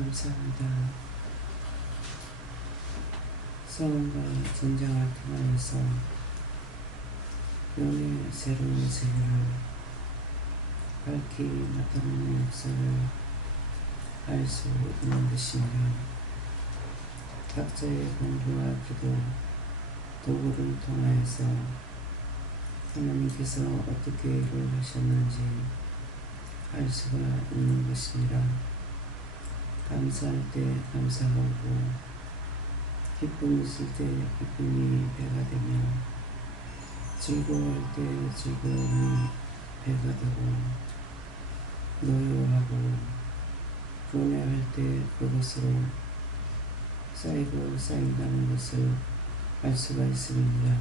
감사합니다. 싸움과 전쟁을 통하여서 영의 새로운 세계를 밝히 나타내는 역사를 알 수 있는 것이니라. 각자의 공부와 기도, 도구를 통하여서 하나님께서 어떻게 일을 하셨는지 알 수가 있는 것이니라. 감사할 때 감사하고 기쁨이 있을 때 기쁨이 배가 되며 즐거워할 때 즐거움이 배가 되고 노여하고 분해할 때 그것으로 쌓이고 쌓인다는 것을 알 수가 있습니다.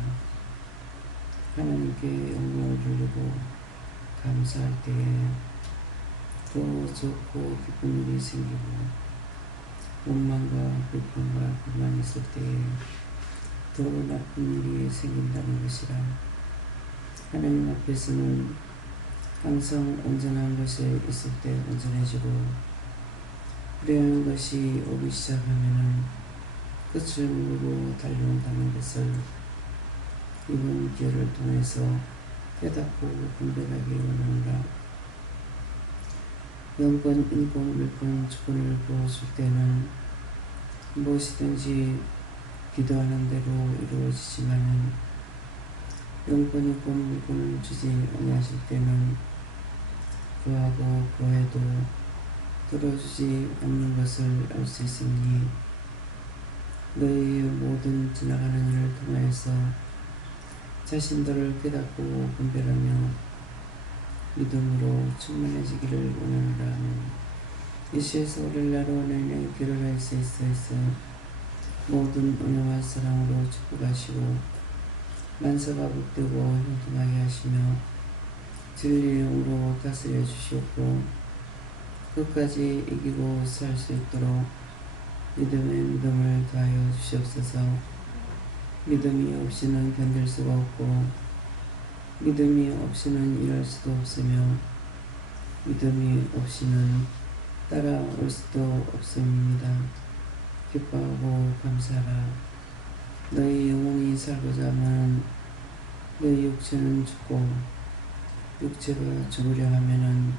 하나님께 영광을 돌리고 감사할 때에 더 좋고 기쁜 일이 생기고 원망과 불평과 불만이 있을 때에 더 나쁜 일이 생긴다는 것이라. 하나님 앞에서는 항상 온전한 것이 있을 때 온전해지고 불행한 것이 오기 시작하면은 끝을 모르고 달려온다는 것을 이번 기회를 통해서 깨닫고 분별하기 원하노라. 영권, 인권, 물권, 주권을 부어줄 때는 무엇이든지 기도하는 대로 이루어지지만은 영권, 인권, 물권을 주지 아니하실 때는 구하고 구해도 들어주지 않는 것을 알 수 있으니 너희의 모든 지나가는 일을 통하여서 자신들을 깨닫고 분별하며 믿음으로 충만해지기를 원하노라. 예수에서 우리를 나로 너희는 귀를 할 수 있어 모든 은혜와 사랑으로 축복하시고 만사가 복되고 형통하게 하시며 진리의 영으로 다스려 주시옵고 끝까지 이기고 살 수 있도록 믿음의 믿음을 더하여 주시옵소서. 믿음이 없이는 견딜 수가 없고 믿음이 없이는 일할 수도 없으며 믿음이 없이는 따라올 수도 없음입니다. 기뻐하고 감사하라. 너희 영혼이 살고자 하면 너희 육체는 죽고 육체가 죽으려 하면은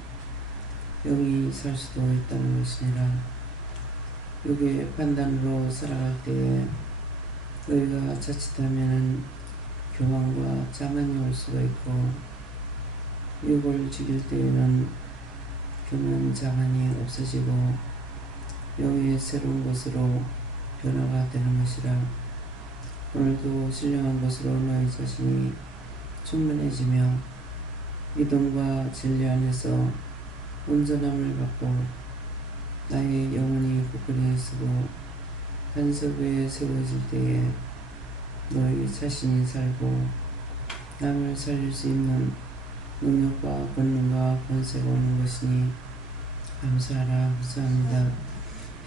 영이 살 수도 있다는 것이니라. 육의 판단으로 살아갈 때에 너희가 자칫하면은 교만과 자만이 올 수가 있고 육을 죽일 때에는 교만, 자만이 없어지고 영의 새로운 것으로 변화가 되는 것이라. 오늘도 신령한 것으로 너희 자신이 충만해지며 믿음과 진리 안에서 온전함을 받고 나의 영혼이 굳건히 서고 반석 위에 세워질 때에 너희 자신이 살고 남을 살릴 수 있는 능력과 권능과 권세가 오는 것이니 감사하라. 감사합니다.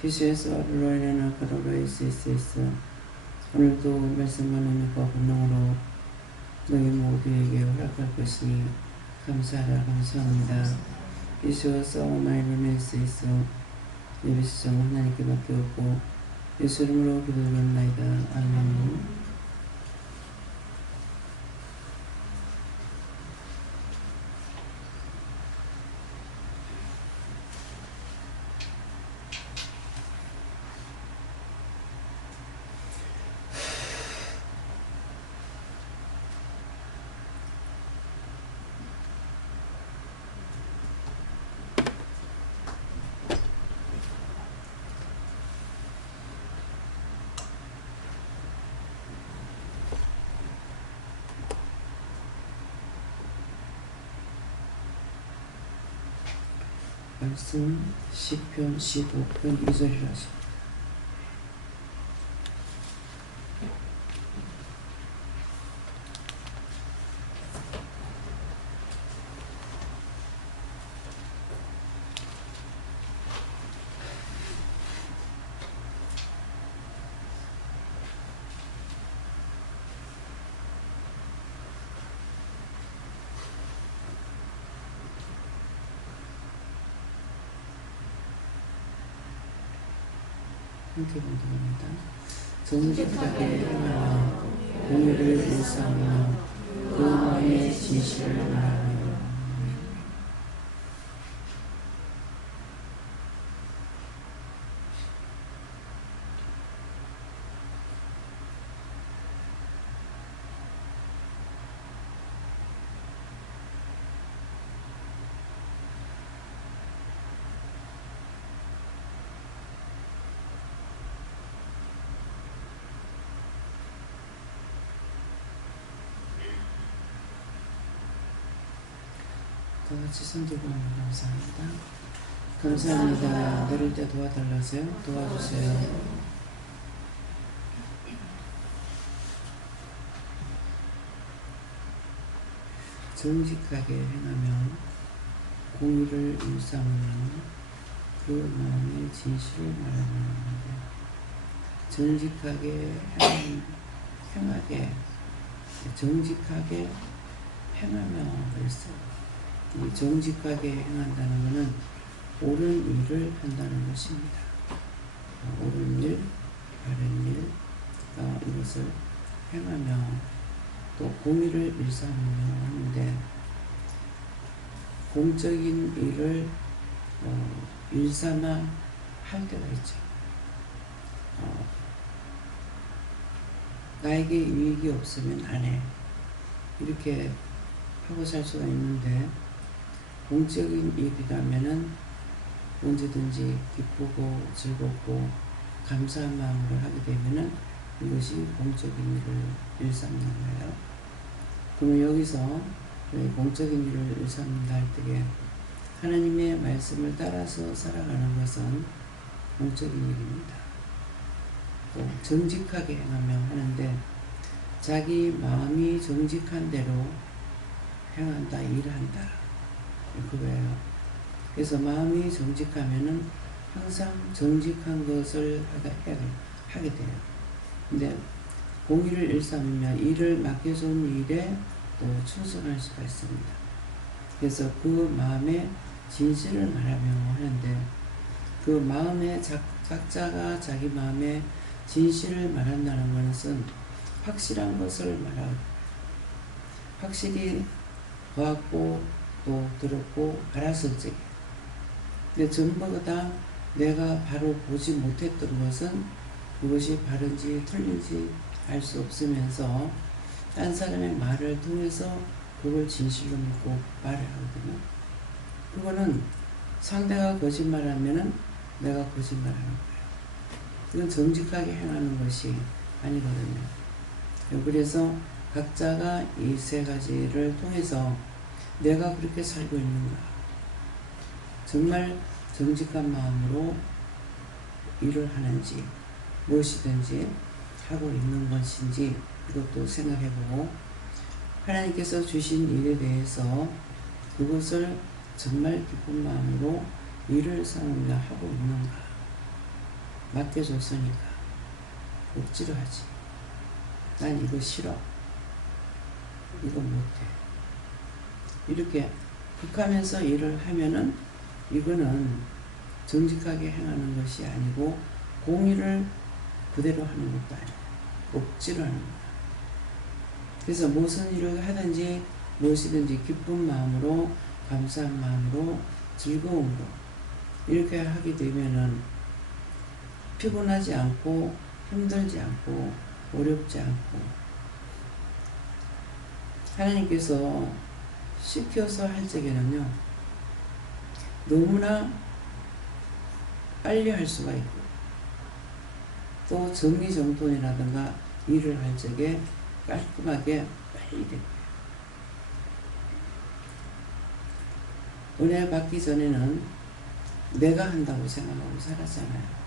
피수에서 로이나 가로로이 스이스에서 오늘도 말씀과 능력과 권능으로 너희 모두에게 허락할 것이니 감사하라. 감사합니다. 예수와 싸움하이로 내스에서 예비시정 하나님께 맡겨오고 예수 이름으로 기도드렸나이다. 아멘. 말씀 시편 15편 2절이라서 함께 공독합니다. 정직하게 행하며 공의를 일삼으며 그 마음의 진실을 말하며. 다 같이 손들고 감사합니다. 감사합니다. 내릴 때 도와달라세요. 도와주세요. 정직하게 행하며 공의를 일삼으며 그 마음의 진실을 말하는 정직하게 행하게 정직하게 행하며 그랬어요. 이 정직하게 행한다는 것은 옳은 일을 한다는 것입니다. 옳은 일, 바른 일, 이것을 행하며 또 공의를 일삼으며 하는데 공적인 일을 일삼아 할 때가 있죠. 나에게 유익이 없으면 안 해. 이렇게 하고 살 수가 있는데 공적인 일이라면은 언제든지 기쁘고 즐겁고 감사한 마음으로 하게 되면은 이것이 공적인 일을 일삼는 거예요. 그러면 여기서 공적인 일을 일삼는다 할 때에 하나님의 말씀을 따라서 살아가는 것은 공적인 일입니다. 또 정직하게 행하며 하는데 자기 마음이 정직한 대로 행한다, 일한다. 그거예요. 그래서 마음이 정직하면은 항상 정직한 것을 하게 돼요. 근데 공의를 일삼으면 일을 맡겨준 일에 또 충성할 수가 있습니다. 그래서 그 마음의 진실을 말하며 하는데 그 마음의 각자가 자기 마음의 진실을 말한다는 것은 확실한 것을 말하고 확실히 보았고 또 들었고 알았을 적에 근데 전부 다 내가 바로 보지 못했던 것은 그것이 바른지 틀린지 알 수 없으면서 딴 사람의 말을 통해서 그걸 진실로 믿고 말을 하거든요. 그거는 상대가 거짓말하면은 내가 거짓말하는 거예요. 이건 정직하게 행하는 것이 아니거든요. 그래서 각자가 이 세 가지를 통해서 내가 그렇게 살고 있는가, 정말 정직한 마음으로 일을 하는지 무엇이든지 하고 있는 것인지 이것도 생각해보고 하나님께서 주신 일에 대해서 그것을 정말 기쁜 마음으로 일을 삼으며 하고 있는가. 맡겨줬으니까 억지로 하지. 난 이거 싫어. 이거 못해. 이렇게 극하면서 일을 하면은 이거는 정직하게 행하는 것이 아니고 공의를 그대로 하는 것도 아니에요. 억지로 하는 거예요. 그래서 무슨 일을 하든지 무엇이든지 기쁜 마음으로 감사한 마음으로 즐거운 거 이렇게 하게 되면은 피곤하지 않고 힘들지 않고 어렵지 않고 하나님께서 시켜서 할 적에는요 너무나 빨리 할 수가 있고 또 정리정돈이라든가 일을 할 적에 깔끔하게 빨리 됩니다. 은혜 받기 전에는 내가 한다고 생각하고 살았잖아요.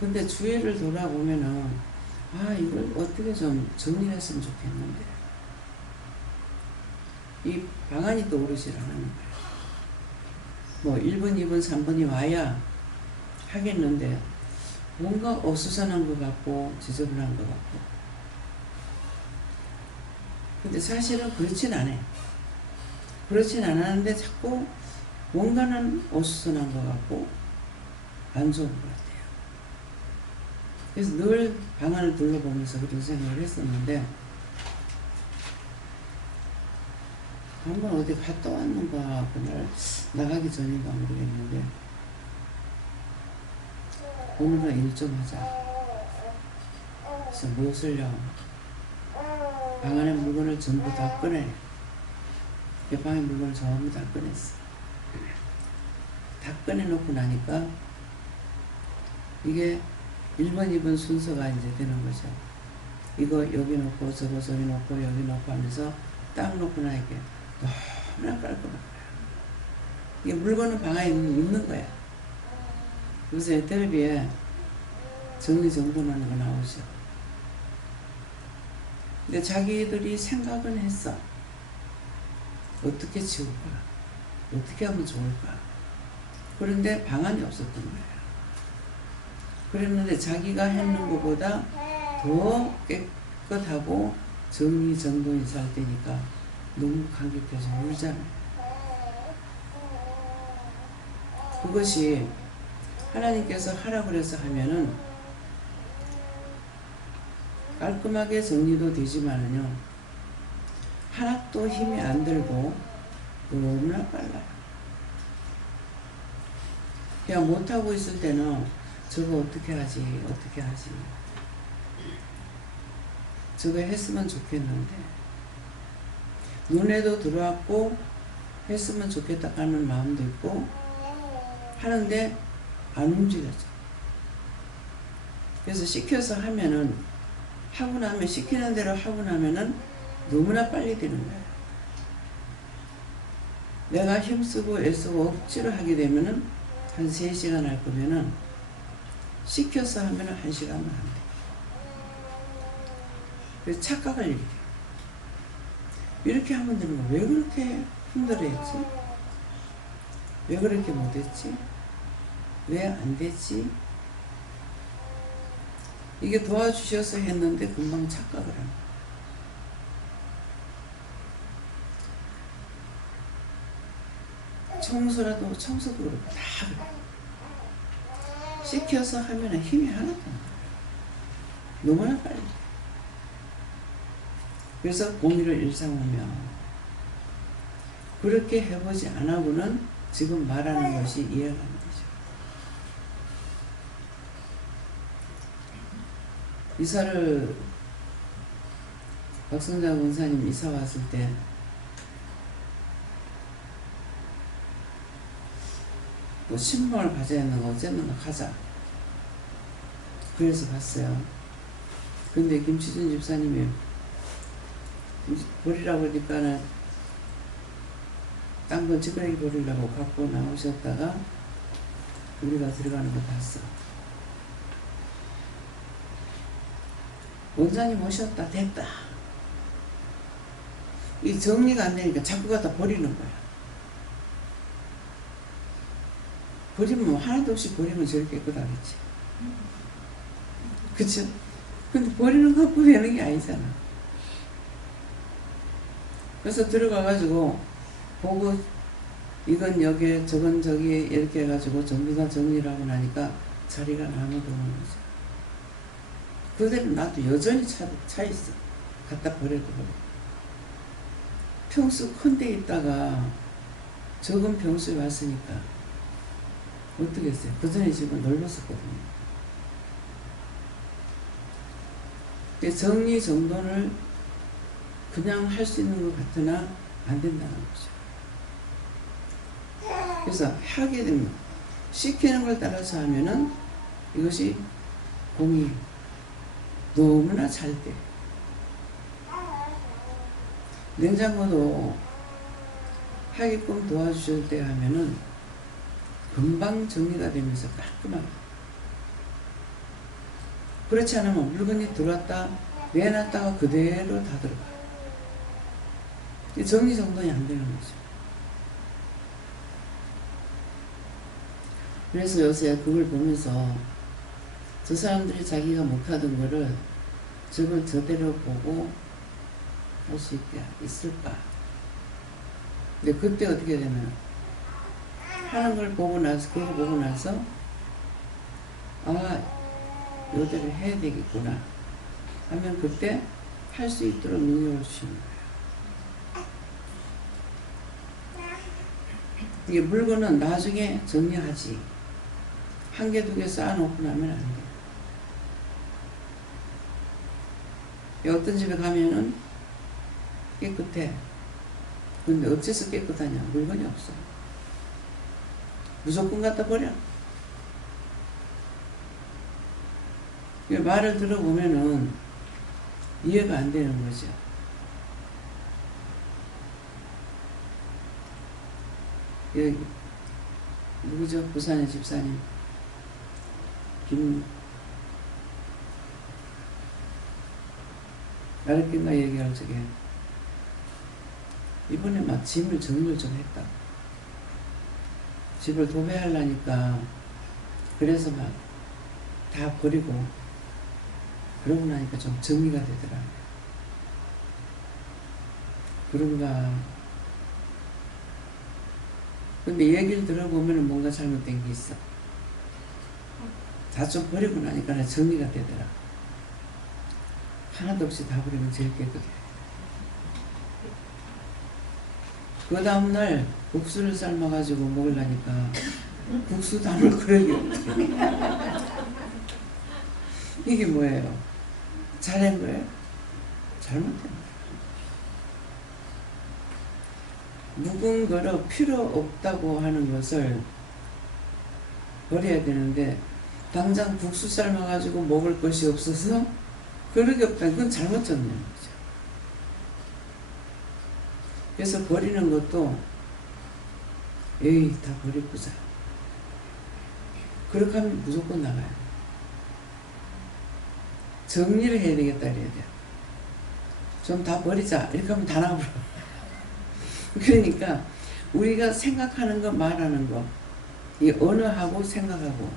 근데 주위를 돌아보면은 이걸 어떻게 좀 정리했으면 좋겠는데 이 방안이 떠오르질 않는 거예요. 뭐 1번, 2번, 3번이 와야 하겠는데 뭔가 어수선한 것 같고 지저분한 것 같고 근데 사실은 그렇진 않아요. 그렇진 않았는데 자꾸 뭔가는 어수선한 것 같고 안 좋은 것 같아요. 그래서 늘 방안을 둘러보면서 그런 생각을 했었는데, 한번 어디 갔다 왔는가, 그날 나가기 전인가 모르겠는데, 오늘은 일 좀 하자. 그래서 무엇을요? 방 안에 물건을 전부 다 꺼내. 내 방에 물건을 전부 다 꺼냈어. 다 꺼내놓고 나니까 이게 1번, 2번 순서가 이제 되는 거죠. 이거 여기 놓고 저거 저기 놓고 여기 놓고 하면서 딱 놓고 나니까 너무나 깔끔한 거야. 이게 물건은 방 안에 있는 거야. 요새 텔레비에 정리정돈하는 거 나오죠. 근데 자기들이 생각은 했어. 어떻게 치울까? 어떻게 하면 좋을까? 그런데 방안이 없었던 거예요. 그랬는데 자기가 했는 것보다 더 깨끗하고 정리정돈이 잘 되니까 너무 감격해서 울잖아요. 그것이 하나님께서 하라 그래서 하면은 깔끔하게 정리도 되지만은요, 하나도 힘이 안 들고 너무나 빨라요. 그냥 못하고 있을 때는 저거 어떻게 하지, 어떻게 하지, 저거 했으면 좋겠는데, 눈에도 들어왔고 했으면 좋겠다 하는 마음도 있고 하는데 안 움직여져. 그래서 시켜서 하면은, 하고 나면, 시키는 대로 하고 나면은 너무나 빨리 되는 거예요. 내가 힘쓰고 애쓰고 억지로 하게 되면은 한 3시간 할 거면은 시켜서 하면은 1시간만 하면 돼. 그래서 착각을 일으켜요. 이렇게 하면 되는 거야. 왜 그렇게 힘들어했지? 왜 그렇게 못했지? 왜 안 됐지? 이게 도와주셔서 했는데 금방 착각을 하는 거야. 청소도 그렇고 다 그래. 시켜서 하면 힘이 하나도 안 나요. 너무나 빨리. 그래서 공의를 일삼으며 그렇게 해보지 않아고는 지금 말하는 것이 이해가 안 되죠. 이사를 박성장 원사님 이사 왔을 때 뭐 신방을 가져야 했는가 어쨌는가 가자. 그래서 갔어요. 근데 김치준 집사님이 버리라고 그러니까는 딴 건 찌그러기 버리려고 갖고 나오셨다가 우리가 들어가는 거 봤어. 원장님 오셨다 됐다. 이 정리가 안 되니까 자꾸 갖다 버리는 거야. 버리면 뭐 하나도 없이 버리면 저렇게 깨끗하겠지. 그쵸? 근데 버리는 것뿐 되는 게 아니잖아. 그래서 들어가가지고 보고 이건 여기에 저건 저기에 이렇게 해가지고 전부 다 정리를 하고 나니까 자리가 남아도는 거죠. 그대로 나도 여전히 차 있어. 갖다 버려도 버려. 평수 큰 데 있다가 적은 평수에 왔으니까 어떻게 했어요? 그 전에 집은 넓었었거든요. 정리정돈을 그냥 할 수 있는 것 같으나 안 된다는 거죠. 그래서 하게 되면 시키는 걸 따라서 하면은 이것이 공이 너무나 잘 돼. 냉장고도 하게끔 도와주실 때 하면은 금방 정리가 되면서 깔끔하게. 그렇지 않으면 물건이 들어왔다 내놨다가 그대로 다 들어가요. 정리정돈이 안 되는 거죠. 그래서 요새 그걸 보면서 저 사람들이 자기가 못하던 거를 저걸 저대로 보고 할 수 있게 있을까. 근데 그때 어떻게 되면 하는 걸 보고 나서 그거 보고 나서 요대로 해야 되겠구나 하면 그때 할 수 있도록 능력을 주시는 거예요. 이게 물건은 나중에 정리하지. 한 개, 두 개 쌓아놓고 나면 안 돼. 어떤 집에 가면은 깨끗해. 근데 어째서 깨끗하냐? 물건이 없어. 무조건 갖다 버려. 말을 들어보면은 이해가 안 되는 거죠. 여기 누구죠? 부산의 집사님 아랫긴가 얘기할 적에 이번에 막 짐을 정리를 좀 했다. 집을 도배하려니까 그래서 막 다 버리고 그러고 나니까 좀 정리가 되더라. 그런가. 근데 얘기를 들어보면 뭔가 잘못된 게 있어. 다 좀 버리고 나니까 정리가 되더라. 하나도 없이 다 버리면 제일 깨끗해. 그 다음날 국수를 삶아가지고 먹으려니까 국수 담을 그릇이 없대. 이게 뭐예요? 잘한 거예요? 잘못된 거예요. 묵은 거로 필요 없다고 하는 것을 버려야 되는데 당장 국수 삶아가지고 먹을 것이 없어서 그릇이 없다. 그건 잘못 정리하는 거죠. 그래서 버리는 것도 에이 다 버리고자 그렇게 하면 무조건 나가요. 정리를 해야 되겠다 이래야 돼요. 좀 다 버리자 이렇게 하면 다 나가버려. 그러니까 우리가 생각하는 거 말하는 거 이 언어하고 생각하고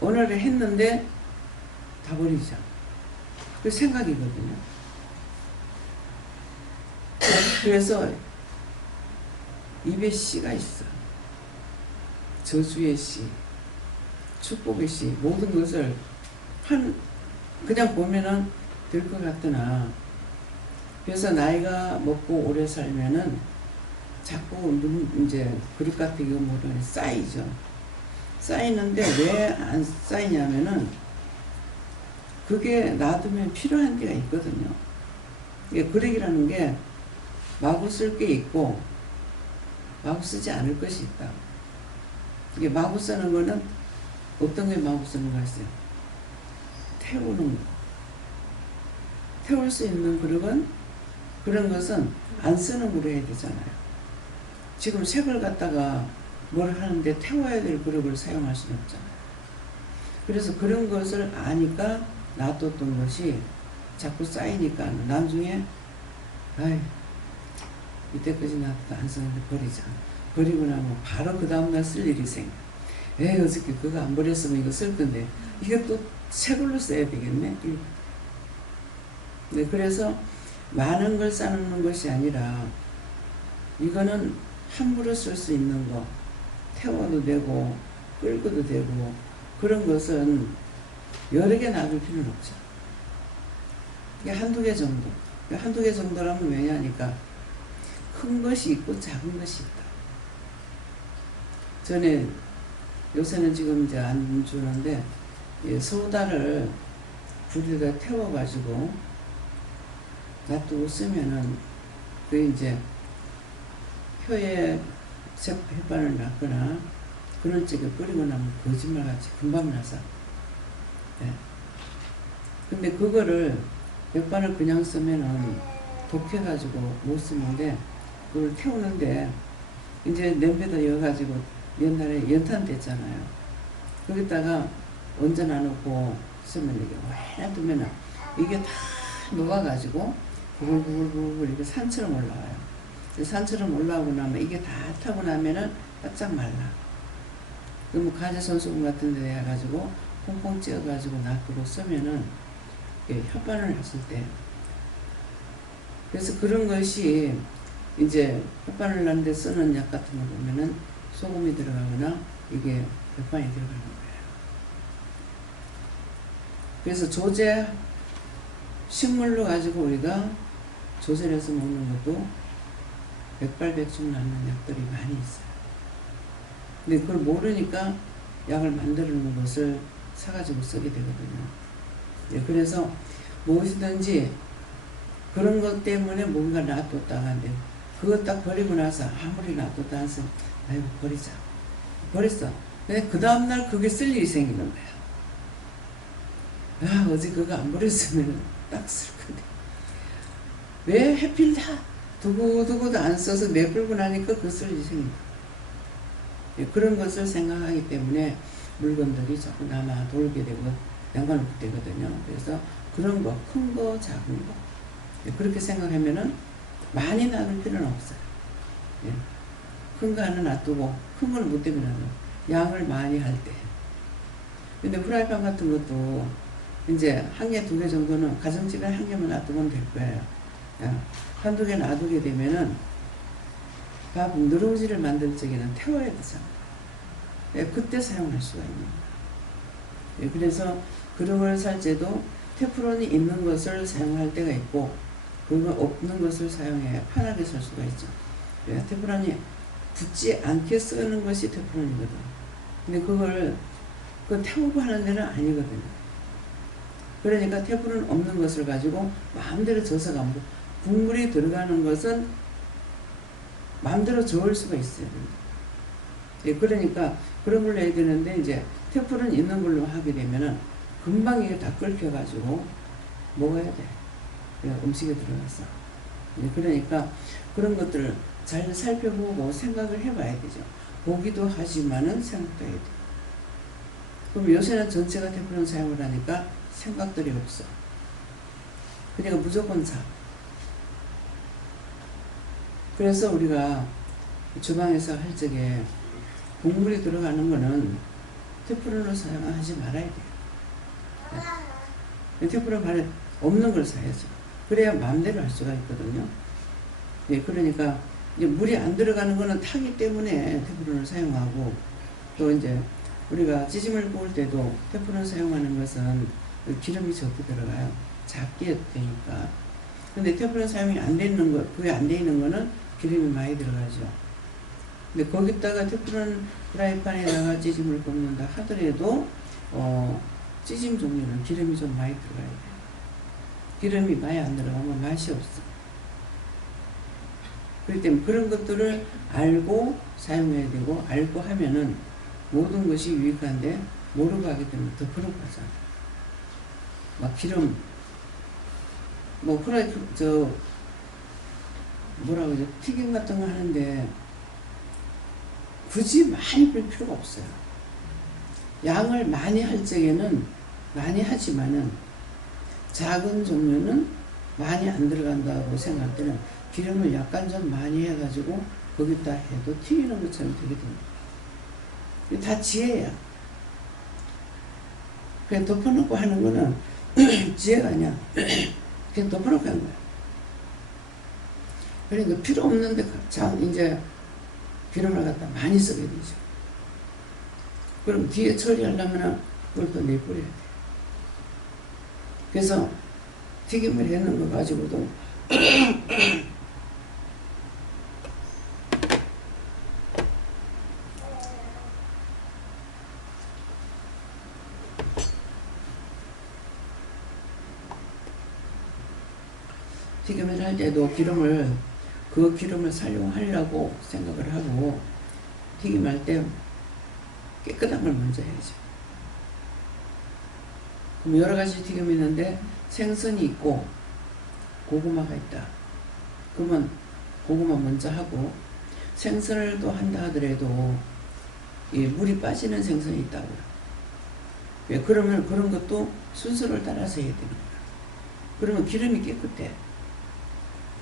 언어를 했는데 다 버리자. 그 생각이거든요. 그래서 입에 씨가 있어. 저주의 씨, 축복의 씨, 모든 것을 그냥 보면은 될 것 같으나 그래서 나이가 먹고 오래 살면은 자꾸 이제 그릇 같은 거 모르는 쌓이죠. 쌓이는데 왜 안 쌓이냐면은 그게 놔두면 필요한 데가 있거든요. 이게 그릇이라는 게 마구 쓸 게 있고 마구 쓰지 않을 것이 있다. 이게 마구 쓰는 거는 어떤 게 마구 쓰는 거 있어요? 태우는 거. 태울 수 있는 그릇은 그런 것은 안 쓰는 그릇 해야 되잖아요. 지금 색을 갖다가 뭘 하는데 태워야 될 그릇을 사용할 수는 없잖아요. 그래서 그런 것을 아니까 놔뒀던 것이 자꾸 쌓이니까 나중에 아이 이때까지 놔둬도 안 썼는데 버리자. 버리고 나면 바로 그 다음날 쓸 일이 생겨. 에이 어저께 그거 안 버렸으면 이거 쓸 건데 이게 또 새 걸로 써야 되겠네. 네, 그래서 많은 걸 쌓는 것이 아니라 이거는 함부로 쓸 수 있는 거 태워도 되고 끌고도 되고 그런 것은 여러 개 놔둘 필요는 없죠. 이게 한두 개 정도. 한두 개 정도라면 왜냐니까 큰 것이 있고 작은 것이 있다. 전에 요새는 지금 이제 안 주는데 소다를 불에다 태워가지고 놔두고 쓰면은 그 이제 혀에 햇반을 놨거나 그런 쪽에 뿌리고 나면 거짓말같이 금방 나서. 네. 근데 그거를 햇반을 그냥 쓰면은 독해가지고 못 쓰는데 그걸 태우는데 이제 냄비에다 넣어가지고 옛날에 연탄 됐잖아요. 거기다가 얹어놔 놓고 쓰면 이게 오래 두면은 이게 다 녹아가지고 부글부글 이렇게 산처럼 올라와요. 산처럼 올라오고 나면 이게 다 타고 나면은 바짝 말라. 그럼 가재 손수건 같은 데 해가지고 콩콩 찌어가지고 놔두고 쓰면은 혓바늘 했을 때 그래서 그런 것이 이제 혓바늘 나는데 쓰는 약 같은 거 보면은 소금이 들어가거나 이게 백반에 들어가는 거예요. 그래서 조제 식물로 가지고 우리가 조제를 해서 먹는 것도 백발백중 낫는 약들이 많이 있어요. 근데 그걸 모르니까 약을 만드는 것을 사가지고 쓰게 되거든요. 예, 그래서 무엇이든지 그런 것 때문에 뭔가 놔뒀다가 안 돼. 그거 딱 버리고 나서 아무리 놔뒀다 해서 아이고 버리자. 버렸어. 근데 그 다음날 그게 쓸 일이 생기는 거야. 아, 어제 그거 안 버렸으면 딱 쓸 건데. 왜 해필 다 두고두고도 안 써서 내버리고 나니까 그 쓸 일이 생긴다. 예, 그런 것을 생각하기 때문에 물건들이 자꾸 남아 돌게 되고 양반을 되거든요. 그래서 그런 거, 큰 거, 작은 거. 예, 그렇게 생각하면은 많이 놔둘 필요는 없어요. 예, 큰 거 하나 놔두고, 큰 걸 못 되면 양을 많이 할 때. 근데 프라이팬 같은 것도 이제 한 개, 두 개 정도는 가정집에 한 개만 놔두면 될 거예요. 한두 개 놔두게 되면은 밥 누룽지를 만들 적에는 태워야 되잖아요. 예, 그때 사용할 수가 있는 거예요. 예, 그래서 그런 걸 살 때도 테프론이 있는 것을 사용할 때가 있고 그거 없는 것을 사용해야 편하게 살 수가 있죠. 예, 테프론이 붙지 않게 쓰는 것이 테프론이거든. 근데 그걸 태우고 하는 데는 아니거든요. 그러니까 테프론 없는 것을 가지고 마음대로 져서 가면 국물이 들어가는 것은 마음대로 저을 수가 있어요. 예, 그러니까 그런 걸로 해야 되는데 이제 테프론 있는 걸로 하게 되면은 금방 이게 다 끓여가지고 먹어야 돼. 음식에 들어가서. 예, 그러니까 그런 것들을 잘 살펴보고 생각을 해봐야 되죠. 보기도 하지만은 생각도 해야 돼. 그럼 요새는 전체가 테프론 사용을 하니까 생각들이 없어. 그러니까 무조건 사. 그래서 우리가 주방에서 할 적에 국물이 들어가는 거는 테프론을 사용하지 말아야 돼요. 테프론 발에 없는 걸 사야죠. 그래야 마음대로 할 수가 있거든요. 네, 그러니까 이제 물이 안 들어가는 거는 타기 때문에 테프론을 사용하고 또 이제 우리가 찌짐을 구울 때도 테프론 사용하는 것은 기름이 적게 들어가요. 작게 되니까. 근데 테프론 사용이 안 되는 거, 그게 안 돼 있는 거는 기름이 많이 들어가죠. 근데 거기다가 테프론 프라이팬에다가 찌짐을 굽는다 하더라도 찌짐 종류는 기름이 좀 많이 들어가야 돼요. 기름이 많이 안 들어가면 맛이 없어. 그렇기 때문에 그런 것들을 알고 사용해야 되고 알고 하면은 모든 것이 유익한데 모르고 하기 때문에 더 부럽잖아. 막 기름 뭐라고 그러죠? 튀김 같은 거 하는데 굳이 많이 뺄 필요가 없어요. 양을 많이 할 적에는 많이 하지만은 작은 종류는 많이 안 들어간다고 생각할 때는 기름을 약간 좀 많이 해가지고 거기다 해도 튀기는 것처럼 되거든요. 다 지혜야. 그냥 덮어놓고 하는 거는 지혜가 아니야. 그냥 덮어놓고 하는 거야. 그러니까 필요 없는데 이제 기름을 갖다 많이 쓰게 되죠. 그럼 뒤에 처리하려면 그걸 또 내버려야 돼. 그래서 튀김을 해놓은 거 가지고도 튀김을 할 때도 그 기름을 사용하려고 생각을 하고 튀김할 때 깨끗한 걸 먼저 해야죠. 그럼 여러 가지 튀김이 있는데 생선이 있고 고구마가 있다. 그러면 고구마 먼저 하고 생선을 또 한다 하더라도 물이 빠지는 생선이 있다고. 그러면 그런 것도 순서를 따라서 해야 되는 거야. 그러면 기름이 깨끗해.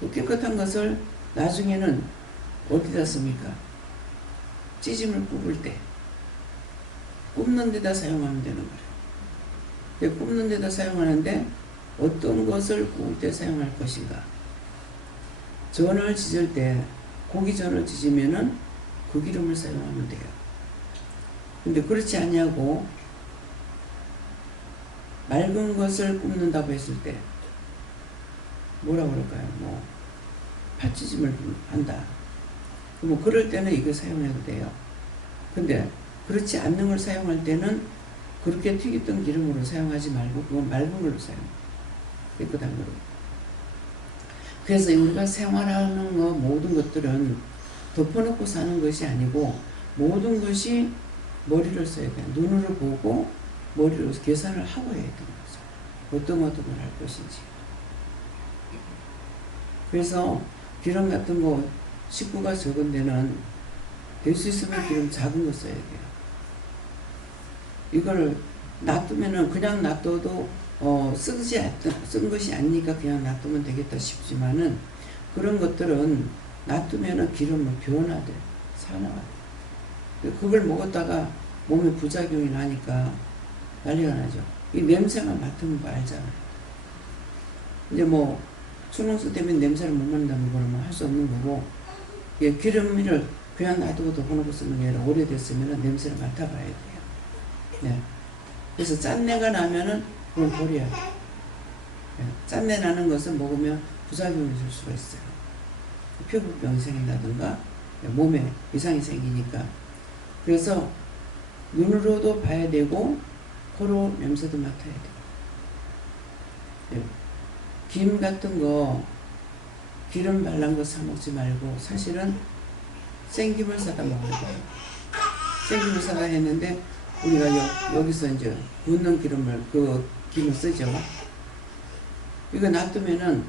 그 깨끗한 것을 나중에는 어디다 씁니까? 찌짐을 굽을 때 굽는 데다 사용하면 되는 거예요. 굽는 데다 사용하는데 어떤 것을 구울 때 사용할 것인가? 전을 지질 때 고기 전을 지지면은 그 기름을 사용하면 돼요. 근데 그렇지 않냐고 맑은 것을 굽는다고 했을 때 뭐라고 그럴까요? 뭐 파치즘을 한다. 뭐 그럴 때는 이거 사용해도 돼요. 근데 그렇지 않는 걸 사용할 때는 그렇게 튀겼던 기름으로 사용하지 말고 그건 맑은 걸로 사용. 깨끗한 걸로. 그래서 우리가 생활하는 거 모든 것들은 덮어놓고 사는 것이 아니고 모든 것이 머리를 써야 돼요. 눈으로 보고 머리로 계산을 하고 해야 되는 거죠. 어떤 걸 할 것인지. 그래서 기름 같은 거 식구가 적은 데는 될 수 있으면 기름 작은 거 써야 돼요. 이걸 놔두면은 그냥 놔둬도 쓴 것이 아니니까 그냥 놔두면 되겠다 싶지만은 그런 것들은 놔두면은 기름을 변화돼 산화가 돼. 그걸 먹었다가 몸에 부작용이 나니까 난리가 나죠. 이 냄새만 맡으면 뭐 알잖아요. 이제 뭐 수능수 때문에 냄새를 못 맡는다는 거는 뭐 할 수 없는 거고, 예, 기름을 그냥 놔두고 덮어놓고 쓰는 게 아니라 오래됐으면 냄새를 맡아봐야 돼요. 네. 그래서 짠내가 나면은 그건 버려야 돼요. 네. 짠내 나는 것은 먹으면 부작용이 있을 수가 있어요. 피부병이 생긴다든가 몸에 이상이 생기니까. 그래서 눈으로도 봐야 되고 코로 냄새도 맡아야 돼요. 네. 김 같은 거 기름 발란 거 사 먹지 말고 사실은 생김을 사다 먹어야 돼요. 생김을 사다 했는데 우리가 여기서 이제 굽는 기름을 그 김을 쓰죠. 이거 놔두면은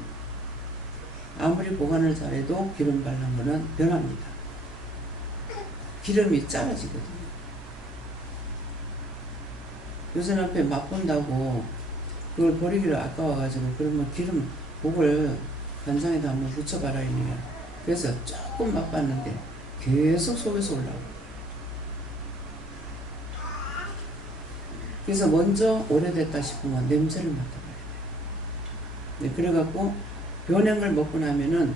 아무리 보관을 잘해도 기름 발란 거는 변합니다. 기름이 짜라지거든요. 요새 앞에 맛본다고 그걸 버리기를 아까워가지고 그러면 기름 목을 간장에다 한번 묻혀봐라 이니까 그래서 조금 맛봤는데 계속 속에서 올라오고. 그래서 먼저 오래됐다 싶으면 냄새를 맡아봐야 돼요. 네, 그래갖고 변한 걸 먹고 나면은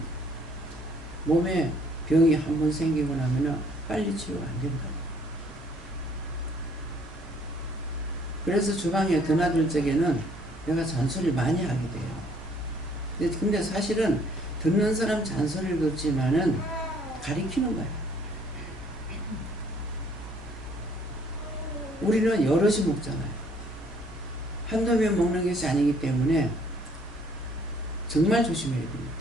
몸에 병이 한번 생기고 나면은 빨리 치료가 안 된다. 그래서 주방에 드나들 적에는 내가 잔소리를 많이 하게 돼요. 근데 사실은 듣는 사람 잔소리를 듣지만은 가리키는 거예요. 우리는 여럿이 먹잖아요. 한두 명 먹는 것이 아니기 때문에 정말 조심해야 됩니다.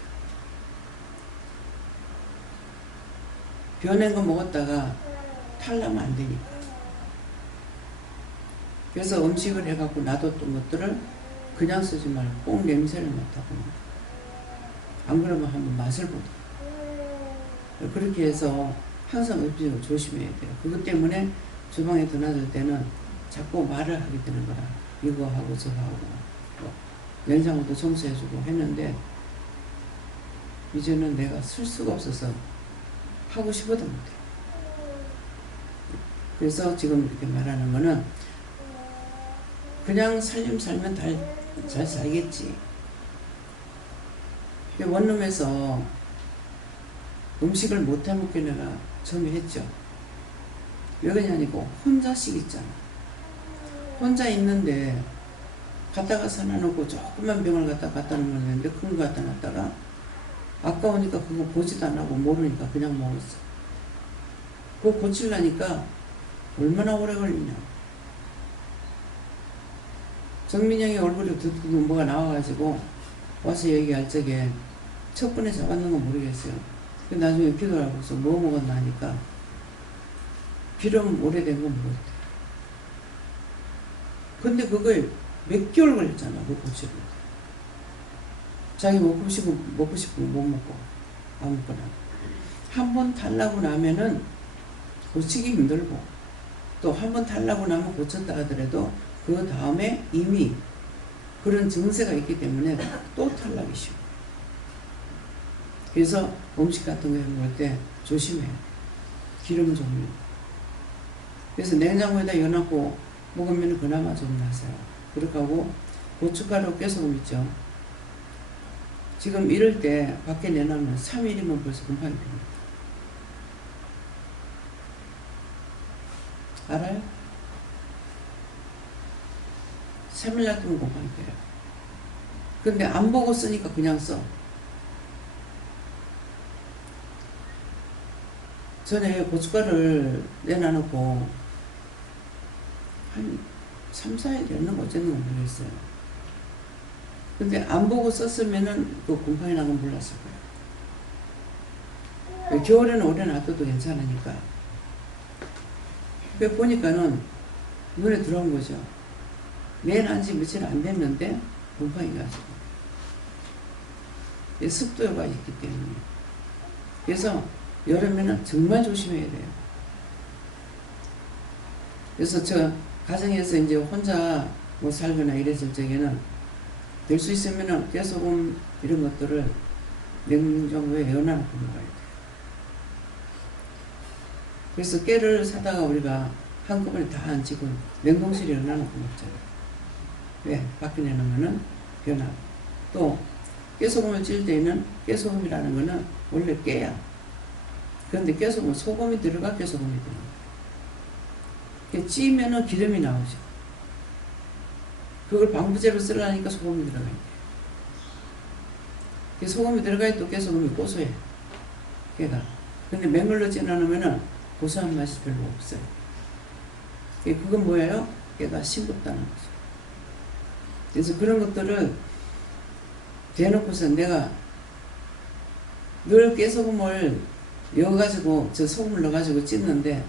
변한 거 먹었다가 탈나면 안 되니까. 그래서 음식을 해갖고 놔뒀던 것들을 그냥 쓰지 말고 꼭 냄새를 맡아보는 거예요. 안 그러면 한번 맛을 보자. 그렇게 해서 항상 음식을 조심해야 돼요. 그것 때문에 주방에 드나들 때는 자꾸 말을 하게 되는 거야. 이거 하고 저거 하고 냉장고도 청소해주고 했는데 이제는 내가 쓸 수가 없어서 하고 싶어도 못해. 그래서 지금 이렇게 말하는 거는 그냥 살면 잘 살겠지. 원룸에서 음식을 못 해먹게 내가 처음에 했죠. 왜 그러냐니까 혼자씩 있잖아. 혼자 있는데 갖다가 사놔놓고 조그만 병을 갖다 놓는데 큰 거 갖다 놨다가 아까우니까 그거 보지도 안 하고 모르니까 그냥 먹었어. 그거 고치려니까 얼마나 오래 걸리냐. 정민영이 얼굴에 듣고 뭐가 나와가지고 와서 얘기할 적에 첫 번에 잡았는 건 모르겠어요. 나중에 기도를 하고서 뭐 먹었나 하니까 기름 오래된 건 먹었대. 근데 그걸 몇 개월 걸렸잖아. 그거 고치고. 자기 먹고 싶으면 못 먹고 아무거나. 한 번 달라고 나면은 고치기 힘들고 또 한 번 달라고 나면 고쳤다 하더라도 그 다음에 이미 그런 증세가 있기 때문에 또 탈락이 쉬워. 그래서 음식 같은 거 해먹을 때 조심해요. 기름 종류. 그래서 냉장고에다 열어놓고 먹으면 그나마 좀 나세요. 그렇게 하고 고춧가루 깨소금 있죠. 지금 이럴 때 밖에 내놓으면 3일이면 벌써 금방 됩니다. 알아요? 3일 놔두면 곰팡이 껴요. 근데 안 보고 쓰니까 그냥 써. 전에 고춧가루를 내놔놓고 한 3, 4일 됐는가 어쨌는가 모르겠어요. 근데 안 보고 썼으면은 그 곰팡이 난 건 몰랐을 거예요. 겨울에는 오래 놔둬도 괜찮으니까. 그 보니까는 눈에 들어온 거죠. 내난 지 며칠 안 됐는데 곰팡이가 지금 습도가 있기 때문에. 그래서 여름에는 정말 조심해야 돼요. 그래서 저 가정에서 이제 혼자 뭐 살거나 이랬을 적에는 될 수 있으면은 깨소금 이런 것들을 냉장고에 넣어놓고 먹어야 돼요. 그래서 깨를 사다가 우리가 한꺼번에 다 안 치고 냉동실에 넣어놓고 먹잖아요. 왜? 밖에 내놓으면은 변하고. 또 깨소금을 찔 때는 깨소금이라는 거는 원래 깨야. 그런데 깨소금, 소금이 들어가 깨소금이 들어가. 찌면은 기름이 나오죠. 그걸 방부제로 쓰려니까 소금이 들어가야 돼요. 소금이 들어가야 또 깨소금이 고소해. 깨가. 근데 맹물로 찌놓으면은 고소한 맛이 별로 없어요. 그건 뭐예요? 깨가 싱겁다는 거죠. 그래서 그런 것들을 대놓고서 내가 늘 깨소금을 넣어가지고, 저 소금을 넣어가지고 찢는데,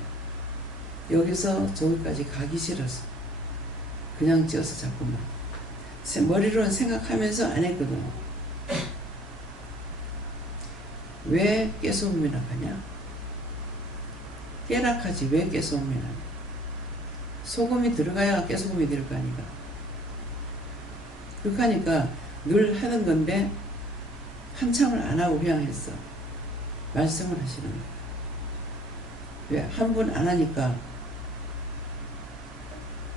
여기서 저기까지 가기 싫어서 그냥 쪄서 자꾸만 머리로는 생각하면서 안 했거든. 왜 깨소금이 나가냐? 깨락하지 왜 깨소금이 나냐? 소금이 들어가야 깨소금이 들어가니까. 그렇게 하니까 늘 하던 건데 한참을 안 하고 그냥 했어. 말씀을 하시는 거예요. 왜? 한 번 안 하니까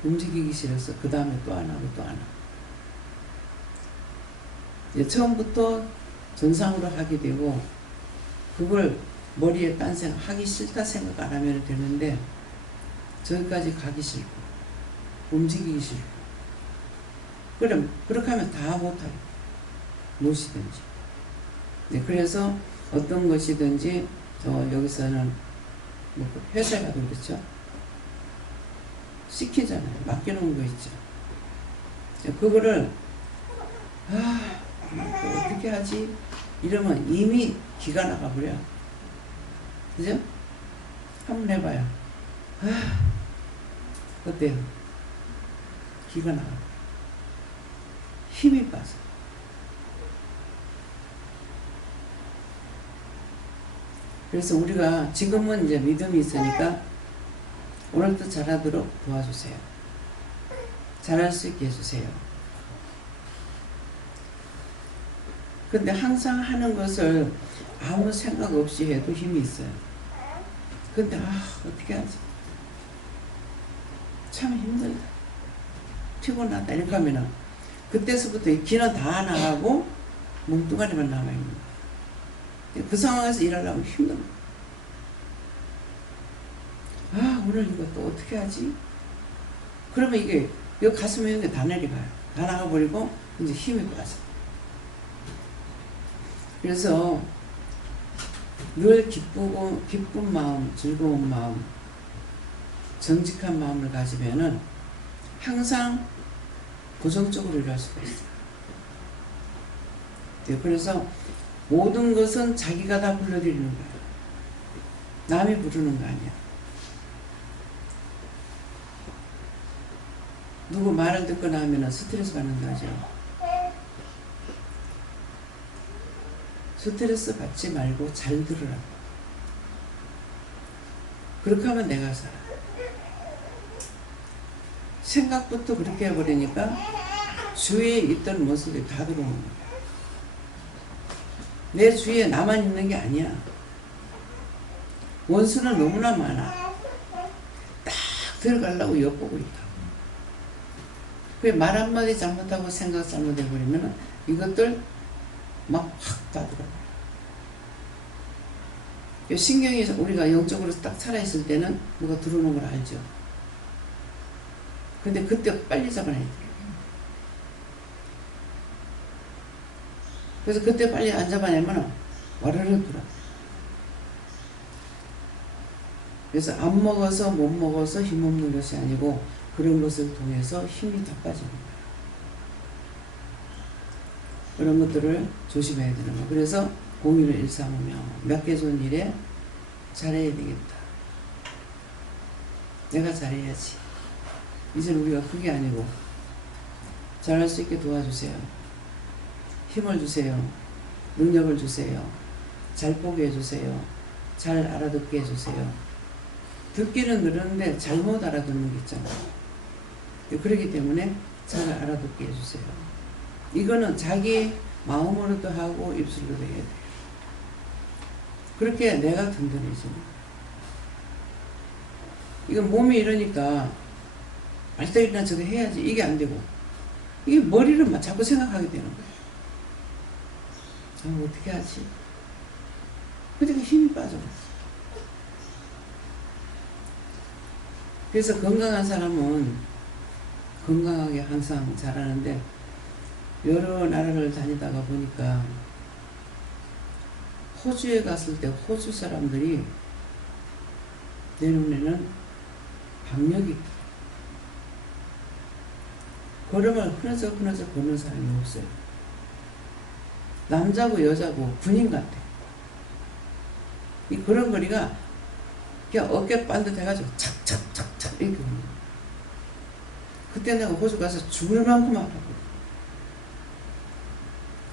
움직이기 싫어서 그 다음에 또 안 하고 또 안 하고. 이제 처음부터 정상으로 하게 되고, 그걸 머리에 딴 생각, 하기 싫다 생각 안 하면 되는데, 저기까지 가기 싫고, 움직이기 싫고. 그럼, 그렇게 하면 다 못하고, 무엇이든지. 네, 그래서 어떤 것이든지, 여기서는, 뭐, 회사 가도 그렇죠. 시키잖아요. 맡겨놓은 거 있죠. 그거를, 어떻게 하지? 이러면 이미 기가 나가버려. 그죠? 한번 해봐요. 어때요? 기가 나가. 힘이 빠져. 그래서 우리가 지금은 이제 믿음이 있으니까 오늘도 잘하도록 도와주세요. 잘할 수 있게 해주세요. 근데 항상 하는 것을 아무 생각 없이 해도 힘이 있어요. 근데 어떻게 하지? 참 힘들다. 피곤하다. 이렇게 하면은 그때서부터 기는 다 나가고 뭉뚱아리만 남아있는 거예요. 그 상황에서 일하려면 힘든 거예요. 오늘 이거 또 어떻게 하지? 그러면 이게 여기 가슴에 있는 게 다 내려가요. 다 나가버리고 이제 힘이 빠져. 그래서 늘 기쁜 마음, 즐거운 마음, 정직한 마음을 가지면은 항상 고정적으로 일할 수가 있어요. 네, 그래서 모든 것은 자기가 다 불러들이는 거예요. 남이 부르는 거 아니야. 누구 말을 듣거나 하면 스트레스 받는다 하죠. 스트레스 받지 말고 잘 들으라고. 그렇게 하면 내가 살아. 생각부터 그렇게 해버리니까 주위에 있던 모습이 다 들어오는 거야. 내 주위에 나만 있는 게 아니야. 원수는 너무나 많아. 딱 들어가려고 엿보고 있다. 말 한마디 잘못하고 생각 잘못해버리면 이것들 막 확 다 들어가요. 신경이 우리가 영적으로 딱 살아있을 때는 뭐가 들어오는 걸 알죠. 근데 그때 빨리 잡아내야 돼요. 그래서 그때 빨리 안 잡아내면 와르르 돌아. 그래서 안 먹어서 못 먹어서 힘없는 것이 아니고 그런 것을 통해서 힘이 더 빠지는 거야. 그런 것들을 조심해야 되는 거야. 그래서 공의를 일삼으며 몇 개 좋은 일에 잘해야 되겠다. 내가 잘해야지. 이제는 우리가 그게 아니고 잘할 수 있게 도와주세요. 힘을 주세요. 능력을 주세요. 잘 보게 해주세요. 잘 알아듣게 해주세요. 듣기는 늘었는데 잘못 알아듣는 게 있잖아요. 그렇기 때문에 잘 알아듣게 해주세요. 이거는 자기 마음으로도 하고 입술로도 해야 돼요. 그렇게 내가 든든해지는 거예요. 이건 몸이 이러니까 말다이나 저도 해야지 이게 안 되고 이게 머리를 자꾸 생각하게 되는 거예요. 어떻게 하지? 그러니까 힘이 빠져버렸어. 그래서 건강한 사람은 건강하게 항상 잘하는데 여러 나라를 다니다가 보니까 호주에 갔을 때 호주 사람들이 내 눈에는 박력이 걸음을 흐느적 걷는 사람이 없어요. 남자고 여자고 군인 같아. 이 걸음걸이가 그냥 어깨 반듯해가지고 착착착착 이렇게 오는 거야. 그때 내가 호주 가서 죽을 만큼 아팠거든.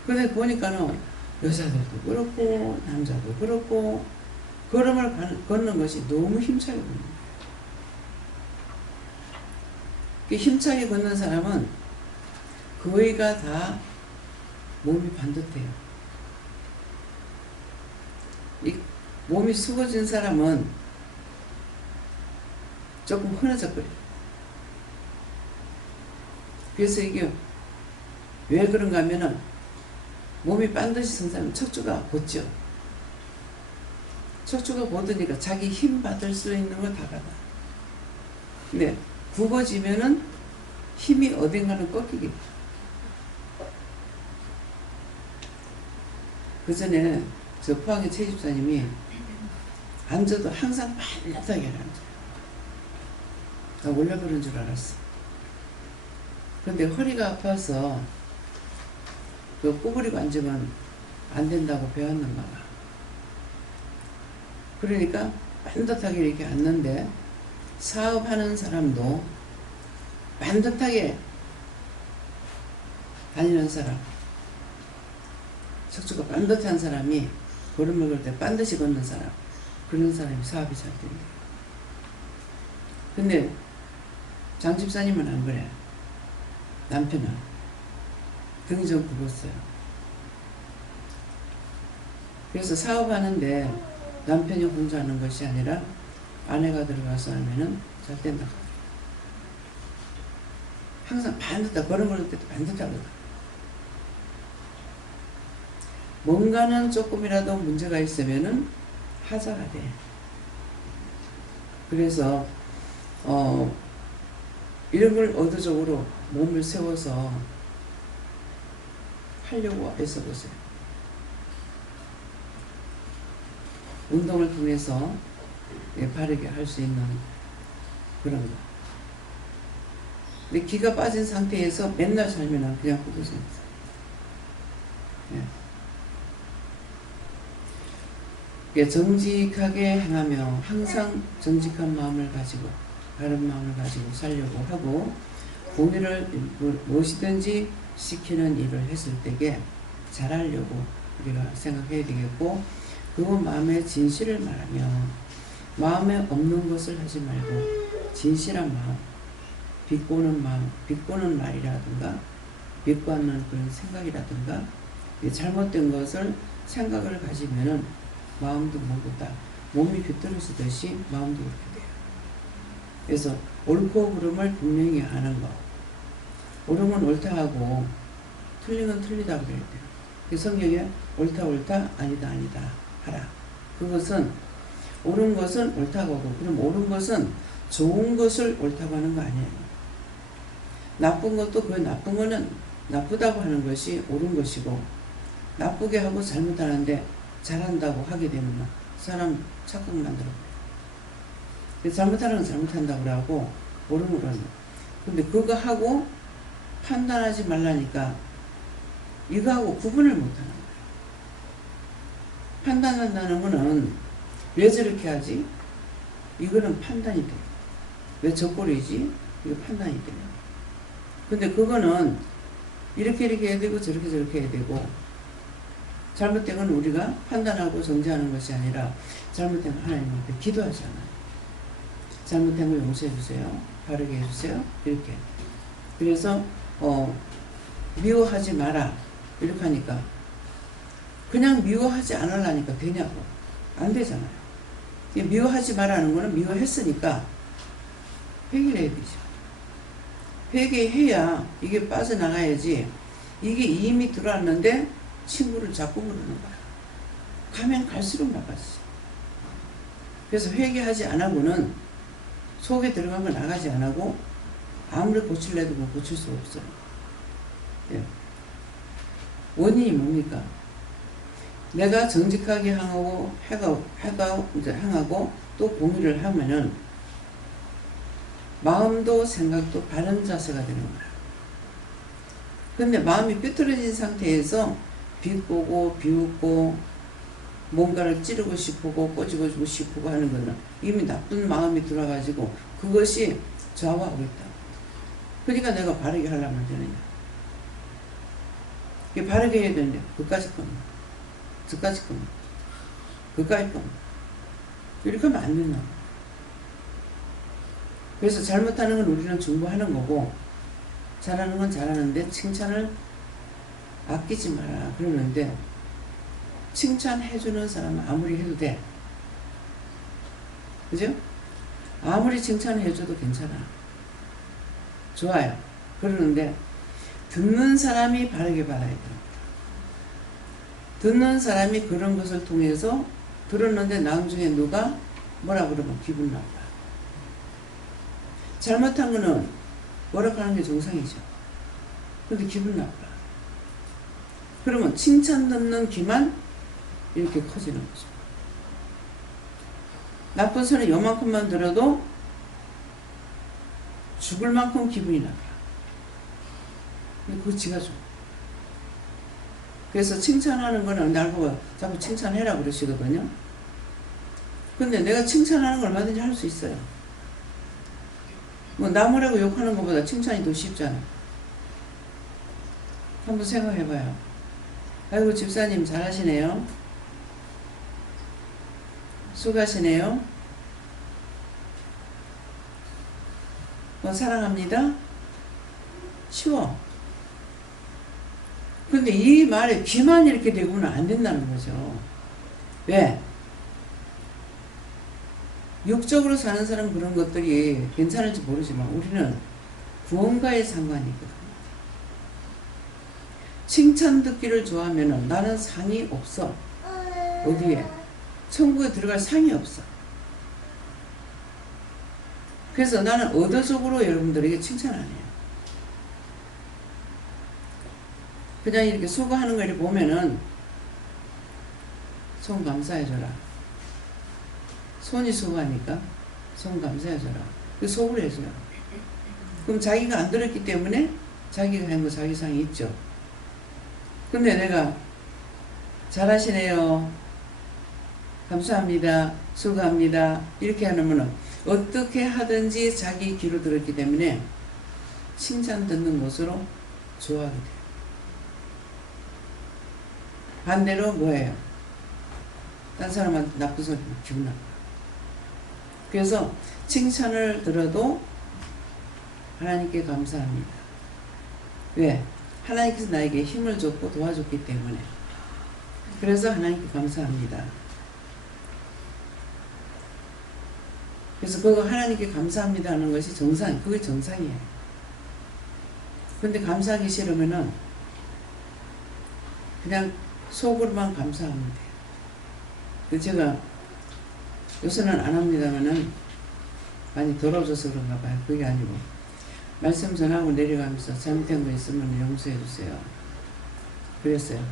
근데 보니까는 여자들도 그렇고 남자도 그렇고 걸음을 걷는 것이 너무 힘차게 걷는 거야. 힘차게 걷는 사람은 거의가 다 몸이 반듯해요. 이 몸이 수거진 사람은 조금 흐느적거려요. 그래서 이게 왜 그런가 하면은 몸이 반드시 선 사람은 척추가 곧죠. 척추가 곧으니까 자기 힘 받을 수 있는 거 다 받아. 근데 굽어지면은 힘이 어딘가는 꺾이게 돼. 그 전에 저 포항의 최 집사님이 앉아도 항상 반듯하게 앉아요. 나 원래 그런 줄 알았어. 근데 허리가 아파서 그 구부리고 앉으면 안 된다고 배웠는가 봐. 그러니까 반듯하게 이렇게 앉는데 사업하는 사람도 반듯하게 다니는 사람, 척추가 반듯한 사람이 걸음을 걸 때 반드시 걷는 사람, 그런 사람이 사업이 잘 된대요. 근데 장 집사님은 안 그래. 남편은 등이 좀 굽었어요. 그래서 사업하는데 남편이 혼자 하는 것이 아니라 아내가 들어가서 하면은 잘 된다. 항상 반듯하고 걸음을 걸 때도 반듯하거든. 뭔가는 조금이라도 문제가 있으면은 하자가 돼. 그래서 이런 걸 의도적으로 몸을 세워서 하려고 애써보세요. 운동을 통해서 바르게 할 수 있는 그런 거. 근데 기가 빠진 상태에서 맨날 살면 그냥 굽어집니다. 예. 정직하게 행하며 항상 정직한 마음을 가지고 바른 마음을 가지고 살려고 하고 공의를 무엇이든지 시키는 일을 했을 때에 잘하려고 우리가 생각해야 되겠고, 그리고 마음의 진실을 말하며 마음에 없는 것을 하지 말고 진실한 마음, 비꼬는 마음, 비꼬는 말이라든가 비꼬는 그런 생각이라든가 잘못된 것을 생각을 가지면은 마음도 모르다. 몸이 비뚤어지듯이 마음도 그렇게 돼요. 그래서 옳고 그름을 분명히 아는 거. 옳으면 옳다 하고 틀린 건 틀리다 그래야 돼요. 그 성경에 옳다 옳다 아니다 아니다 하라. 그것은 옳은 것은 옳다고 하고, 그럼 옳은 것은 좋은 것을 옳다고 하는 거 아니에요. 나쁜 것도 그 나쁜 거는 나쁘다고 하는 것이 옳은 것이고, 나쁘게 하고 잘못하는데 잘한다고 하게 되면 사람 착각 만들어. 잘못하는 건 잘못한다고 그러고 옳은 거는. 근데 그거 하고 판단하지 말라니까 이거하고 구분을 못하는 거예요. 판단한다는 거는 왜 저렇게 하지? 이거는 판단이 돼요. 왜 저 꼴이지? 이거 판단이 돼요. 근데 그거는 이렇게 해야 되고 저렇게 해야 되고, 잘못된 건 우리가 판단하고 정죄하는 것이 아니라 잘못된 건 하나님한테 기도하잖아요. 잘못된 거 용서해 주세요. 바르게 해주세요. 이렇게. 그래서 미워하지 마라 이렇게 하니까 그냥 미워하지 않으려니까 되냐고. 안 되잖아요. 미워하지 마라는 거는 미워했으니까 회개를 해야 되죠. 회개해야 이게 빠져나가야지. 이게 이미 들어왔는데 친구를 자꾸 부르는 거야. 가면 갈수록 나가지. 그래서 회개하지 않고는 속에 들어간 거 나가지 안 하고 아무리 고칠래도 뭐 고칠 수 없어요. 예. 원인이 뭡니까? 내가 정직하게 행하고 또 공의를 하면은 마음도 생각도 바른 자세가 되는 거야. 근데 마음이 삐뚤어진 상태에서 비꼬고 비웃고 뭔가를 찌르고 싶고 꼬집어주고 싶고 하는 거는 이미 나쁜 마음이 들어가지고 그것이 좌우하고 있다. 그러니까 내가 바르게 하려면 되느냐. 이게 바르게 해야 되는데 그까짓 겁니다. 저까짓 겁니다. 그까짓 겁니다. 이렇게 하면 안 된다. 그래서 잘못하는 건 우리는 중보하는 거고 잘하는 건 잘하는데 칭찬을 아끼지 마라 그러는데, 칭찬해주는 사람은 아무리 해도 돼. 그죠? 아무리 칭찬해줘도 괜찮아. 좋아요. 그러는데 듣는 사람이 바르게 받아야 돼. 듣는 사람이 그런 것을 통해서 들었는데 나중에 누가 뭐라 그러면 기분 나빠. 잘못한 거는 뭐라고 하는 게 정상이죠. 근데 기분 나빠. 그러면 칭찬 듣는 귀만 이렇게 커지는 거죠. 나쁜 소리 요만큼만 들어도 죽을 만큼 기분이 나빠. 근데 그거 지가 줘. 그래서 칭찬하는 거는 날 보고 자꾸 칭찬해라 그러시거든요. 근데 내가 칭찬하는 걸 얼마든지 할 수 있어요. 뭐 나무라고 욕하는 것보다 칭찬이 더 쉽잖아. 한번 생각해봐요. 아이고 집사님 잘하시네요. 수고하시네요. 사랑합니다. 쉬워. 근데 이 말에 귀만 이렇게 대고는 안 된다는 거죠. 왜? 육적으로 사는 사람 그런 것들이 괜찮을지 모르지만 우리는 구원과의 상관이 있거든요. 칭찬 듣기를 좋아하면 나는 상이 없어. 어디에? 천국에 들어갈 상이 없어. 그래서 나는 의도적으로 여러분들에게 칭찬 안 해요. 그냥 이렇게 수고하는 걸 보면은 손 감사해줘라. 손이 수고하니까 손 감사해줘라. 그 속으로 해줘라. 그럼 자기가 안 들었기 때문에 자기가 한 거 자기 상이 있죠. 근데 내가 잘하시네요. 감사합니다. 수고합니다. 이렇게 하면 어떻게 하든지 자기 귀로 들었기 때문에 칭찬 듣는 것으로 좋아하게 돼요. 반대로 뭐예요? 딴 사람한테 나쁜 소리 기분 나빠. 그래서 칭찬을 들어도 하나님께 감사합니다. 왜? 하나님께서 나에게 힘을 줬고 도와줬기 때문에. 그래서 하나님께 감사합니다. 그래서 그거 하나님께 감사합니다 하는 것이 정상, 그게 정상이에요. 근데 감사하기 싫으면은 그냥 속으로만 감사하면 돼요. 제가 요새는 안 합니다만은 많이 더러워져서 그런가 봐요. 그게 아니고 말씀 전하고 내려가면서 잘못된 거 있으면 용서해 주세요. 그랬어요.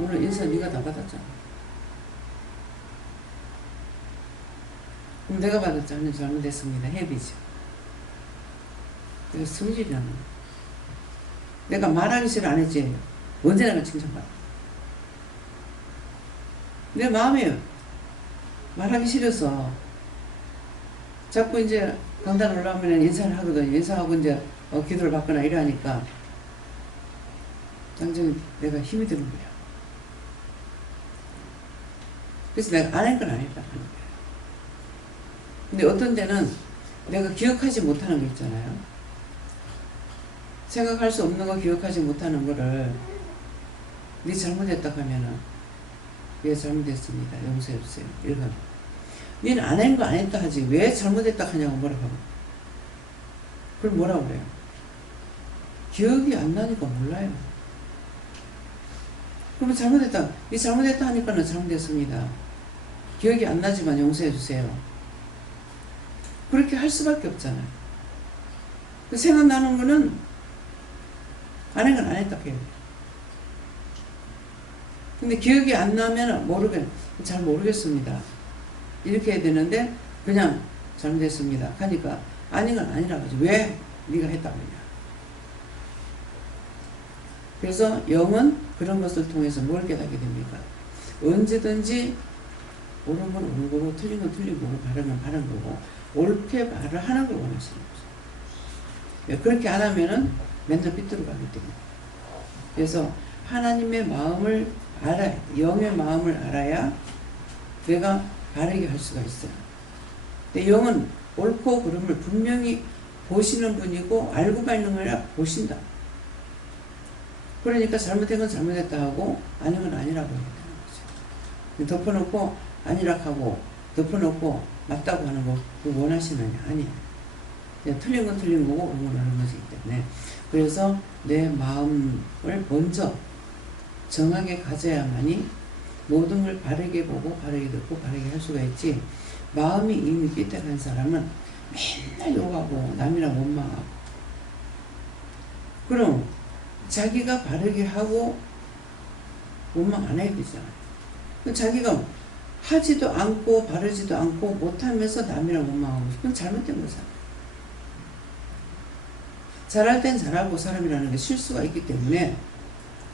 오늘 인사 네가 다 받았잖아. 그럼 내가 받았잖아. 잘못했습니다. 해비죠. 그래서 성질이라는 거야. 내가 말하기 싫어 안 했지. 언제 내가 칭찬받아. 내 마음이 말하기 싫어서 자꾸 이제 강단 올라오면 인사를 하거든. 인사하고 이제 기도를 받거나 이러니까 당장 내가 힘이 드는 거야. 그래서 내가 안 한 건 아니다 하는 거야. 근데 어떤 때는 내가 기억하지 못하는 거 있잖아요. 생각할 수 없는 거 기억하지 못하는 거를 네 잘못했다 하면은 예 잘못했습니다. 용서해주세요. 이러고 니는 안 한 거 안 했다 하지 왜 잘못했다 하냐고 뭐라고 하고 그걸 뭐라고 그래요? 기억이 안 나니까 몰라요. 그러면 잘못했다. 이 잘못했다 하니까는 잘못했습니다. 기억이 안 나지만 용서해주세요. 그렇게 할 수밖에 없잖아요. 생각나는 거는 안 한 건 안 했다 해요. 근데 기억이 안 나면 잘 모르겠습니다. 이렇게 해야 되는데 그냥 잘못했습니다. 하니까 아닌 건 아니라고 하지. 왜 네가 했다고 하냐. 그래서 영은 그런 것을 통해서 뭘 깨닫게 됩니까? 언제든지 옳은 건 옳은 거고 틀린 건 틀린 거고 바른 건 바른 거고 옳게 말을 하는 걸 원하시는 거죠. 그렇게 안 하면은 맨날 삐뚤어 가기 때문에. 그래서 하나님의 마음을 알아야, 영의 마음을 알아야 내가 바르게 할 수가 있어요. 근데 영은 옳고 그름을 분명히 보시는 분이고 알고가 있는 거 아니라 보신다. 그러니까 잘못된 건 잘못했다 하고 아닌 건 아니라고 해야 되는 거죠. 덮어놓고 아니라 하고 덮어놓고 맞다고 하는 거 그거 원하시느냐? 아니에요. 그냥 틀린 건 틀린 거고 옳은 건 옳은 것이기 때문에 그래서 내 마음을 먼저 정하게 가져야만이 모든 걸 바르게 보고 바르게 듣고 바르게 할 수가 있지. 마음이 이미 삐딱한 사람은 맨날 욕하고 남이랑 원망하고 그럼 자기가 바르게 하고 원망 안 해야 되잖아요. 자기가 하지도 않고 바르지도 않고 못하면서 남이랑 원망하고 그건 잘못된 거잖아요. 잘할 땐 잘하고 사람이라는 게 실수가 있기 때문에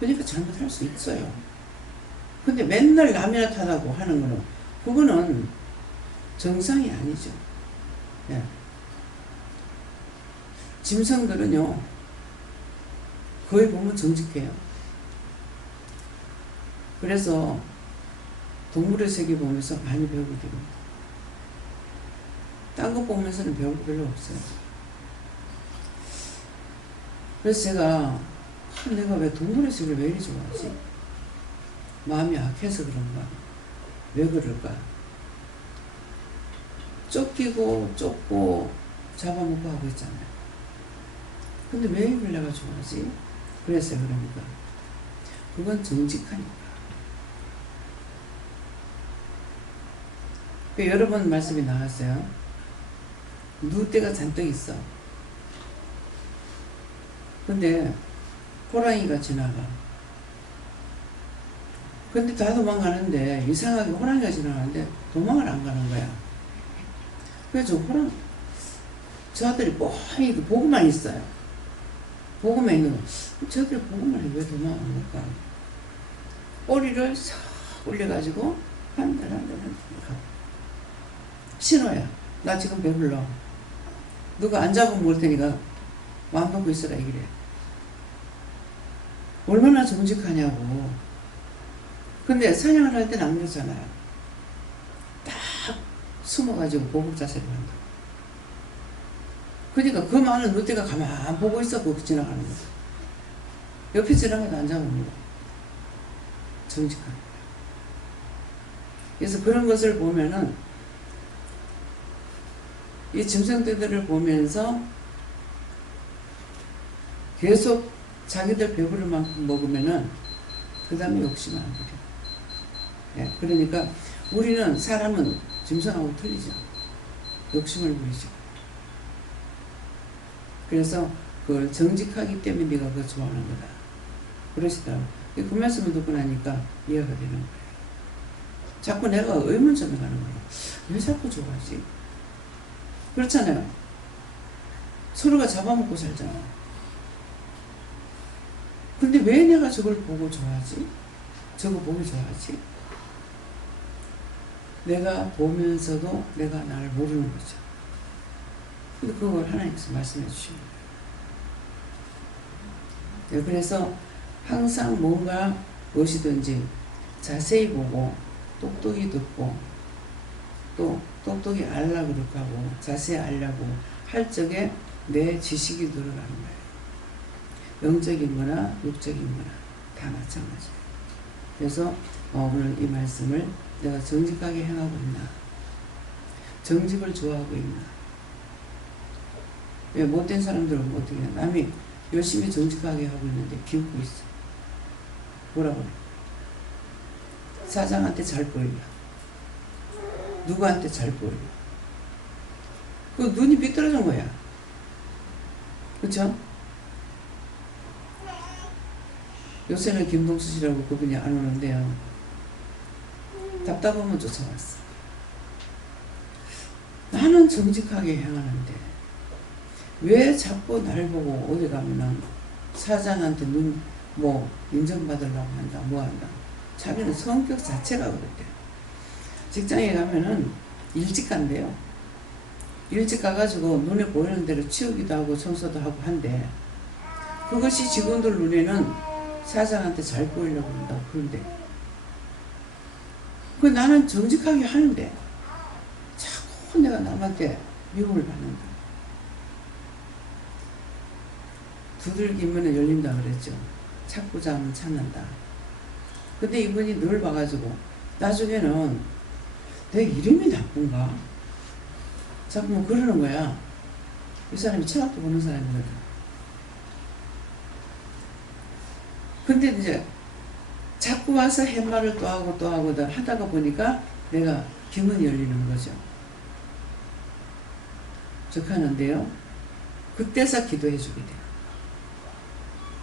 그러니까 잘못할 수 있어요. 근데 맨날 남이나 탓하고 하는 거는 그거는 정상이 아니죠. 예. 짐승들은요 거의 보면 정직해요. 그래서 동물의 세계 보면서 많이 배우게 됩니다. 딴 거 보면서는 배울 거 별로 없어요. 그래서 제가 내가 왜 동물의 세계를 왜 이리 좋아하지? 마음이 악해서 그런가? 왜 그럴까? 쫓기고 쫓고 잡아먹고 하고 있잖아요. 근데 왜 이걸 내가 좋아하지? 그랬어요. 그러니까 그건 정직하니까. 여러 번 말씀이 나왔어요. 누대가 잔뜩 있어. 근데 호랑이가 지나가. 근데 다 도망가는데 이상하게 호랑이가 지나가는데 도망을 안 가는 거야. 그래서 저 아들이 뻔히 보고만 있어요. 보고만 있는 거. 저들이 보고만 왜 도망 안 갈까? 꼬리를 싹 올려가지고 한 달 가고. 신호야. 나 지금 배불러. 누가 안 잡으면 먹을 테니까 마음 갖고 있어라 이래. 얼마나 정직하냐고. 근데 사냥을 할 때는 안 그러잖아요. 딱 숨어가지고 보복 자세를 한다. 그러니까 그 많은 누대가 가만 보고 있었고 지나가는 거야. 옆에 지나가도 안 잡습니다. 정직한 거야. 그래서 그런 것을 보면은 이 짐승들을 보면서 계속 자기들 배부를 만큼 먹으면은 그 다음에 욕심 안 부려. 예, 그러니까 우리는 사람은 짐승하고 틀리죠. 욕심을 부리죠. 그래서 그걸 정직하기 때문에 네가 그거 좋아하는 거다. 그러시더라고요. 그 말씀을 듣고 나니까 이해가 되는 거예요. 자꾸 내가 의문점에 가는 거예요. 왜 자꾸 좋아하지? 그렇잖아요. 서로가 잡아먹고 살잖아. 근데 왜 내가 저걸 보고 좋아하지? 저거 보기 좋아하지? 내가 보면서도 내가 나를 모르는 거죠. 근데 그걸 하나님께서 말씀해 주신 거예요. 그래서 항상 뭔가 무엇이든지 자세히 보고 똑똑히 듣고 또 똑똑히 알라고 그렇게 하고 자세히 알려고 할 적에 내 지식이 늘어가는 거예요. 영적인 거나 육적인 거나 다 마찬가지예요. 그래서 오늘 이 말씀을 내가 정직하게 행하고 있나, 정직을 좋아하고 있나. 왜 못된 사람들은 어떻게 해? 남이 열심히 정직하게 하고 있는데 비웃고 있어. 뭐라고 그래? 사장한테 잘 보이려, 누구한테 잘 보이려. 그 눈이 삐뚤어진 거야. 그쵸? 요새는 김동수 씨라고 그분이 안 오는데요. 답답하면 쫓아왔어. 나는 정직하게 행하는데 왜 자꾸 날 보고 어디 가면은 사장한테 인정받으려고 한다, 뭐 한다. 자기는 성격 자체가 그랬대. 직장에 가면은 일찍 간대요. 일찍 가가지고 눈에 보이는 대로 치우기도 하고 청소도 하고 한대. 그것이 직원들 눈에는 사장한테 잘 보이려고 한다고 그런데. 그 나는 정직하게 하는데 자꾸 내가 남한테 미움을 받는다. 두들기면 열린다 그랬죠. 찾고 자면 찾는다. 근데 이분이 늘 봐가지고 나중에는 내 이름이 나쁜가? 자꾸 뭐 그러는 거야. 이 사람이 철학도 보는 사람이거든. 근데 이제 자꾸 와서 햇말을 또 하고 또 하고 하다가 보니까 내가 기문이 열리는 거죠. 적하는데요. 그때서 기도해 주게 돼요.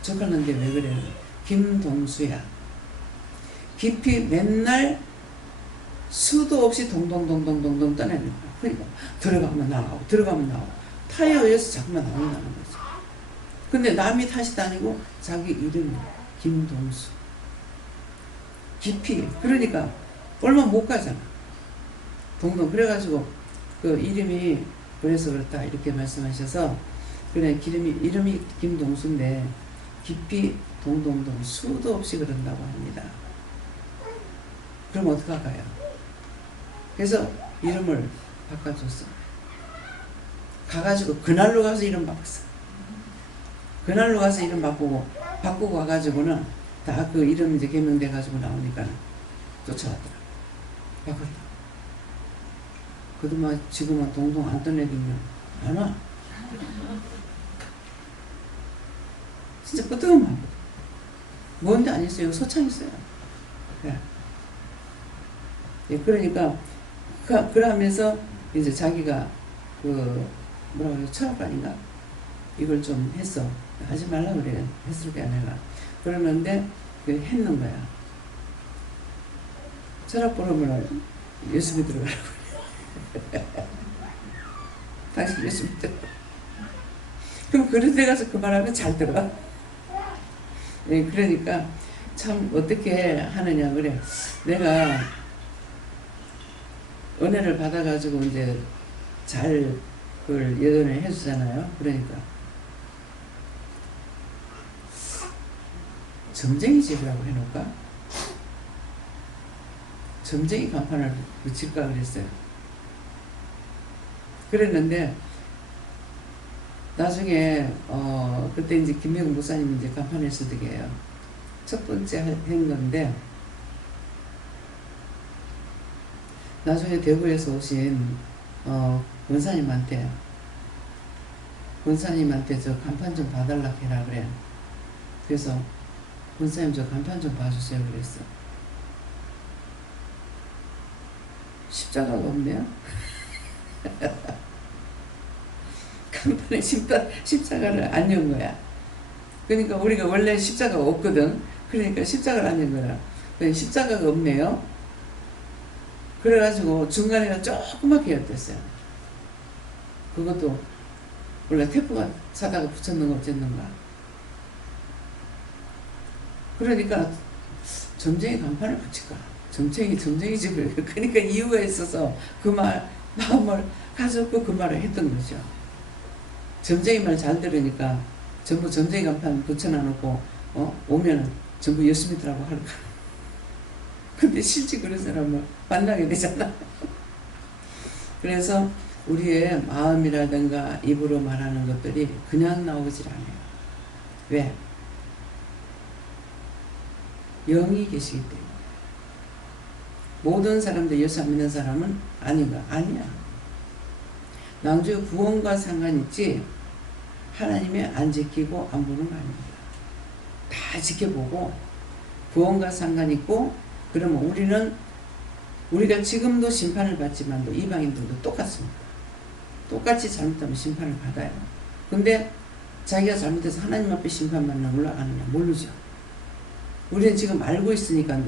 적하는데 왜 그래요? 김동수야. 깊이 맨날 수도 없이 동동동동동동 떠내는 거야. 그러니까 들어가면 나가고 들어가면 나가고 타이어에서 자꾸만 나온다는 거죠. 근데 남이 탓이 아니고 자기 이름이 김동수. 깊이. 그러니까 얼마 못 가잖아. 동동. 그래가지고 그 이름이 그래서 그렇다 이렇게 말씀하셔서 그래 이름이 김동수인데 깊이 동동동 수도 없이 그런다고 합니다. 그럼 어떡할까요? 그래서 이름을 바꿔줬어. 가가지고 그날로 가서 이름 바꿨어. 그날로 가서 이름 바꾸고 와가지고는 다 그 이름 이제 개명돼가지고 나오니까 쫓아왔더라. 바꿨다. 그동안 지금은 동동 안 떠내기면 안 와. 진짜 끄떡은 말. 뭔데 안 있어요? 소창 있어요. 그래. 예, 그러니까 그러면서 이제 자기가 뭐라고 해요? 철학관인가? 이걸 좀 했어. 하지 말라 그래. 했을 게 아니라. 그러는데 했는 거야. 철학 보러면 예수 믿으러 가라고. 당신 예수 믿으러. 그럼 그런 데 가서 그 말하면 잘 들어. 예, 그러니까 참 어떻게 하느냐 그래. 내가 은혜를 받아가지고 이제 잘 그걸 예언을 해주잖아요. 그러니까 점쟁이 집이라고 해놓을까? 점쟁이 간판을 붙일까 그랬어요. 그랬는데 나중에 그때 이제 김명훈 목사님이 이제 간판을 쓰게 해요. 첫 번째 한 건데 나중에 대구에서 오신 권사님한테 저 간판 좀 봐달라 해라 그래. 그래서 권사님 저 간판 좀 봐주세요 그랬어. 십자가가 없네요. 간판에 십자가를 안 연 거야. 그러니까 우리가 원래 십자가가 없거든. 그러니까 십자가를 안 거라. 십자가가 없네요. 그래가지고 중간에가 조그맣게 였댔어요. 그것도 원래 테프가 사다가 붙였는가 어쨌는가. 그러니까 점쟁이 간판을 붙일까. 점쟁이지. 그러니까 이유가 있어서 그 마음을 가졌고 그 말을 했던 거죠. 점쟁이 말 잘 들으니까 전부 점쟁이 간판 붙여놔놓고 오면은 전부 예수님이라고 할까. 근데 실제 그런 사람을 만나게 되잖아. 그래서 우리의 마음이라든가 입으로 말하는 것들이 그냥 나오질 않아요. 왜? 영이 계시기 때문에. 모든 사람들 예수 안 믿는 사람은 아닌가? 아니야. 낭주의 구원과 상관있지 하나님의 안 지키고 안 보는 거 아닙니다. 다 지켜보고 구원과 상관있고 그러면 우리가 지금도 심판을 받지만도 이방인들도 똑같습니다. 똑같이 잘못하면 심판을 받아요. 근데 자기가 잘못해서 하나님 앞에 심판받나 올라가느냐 모르죠. 우리는 지금 알고 있으니까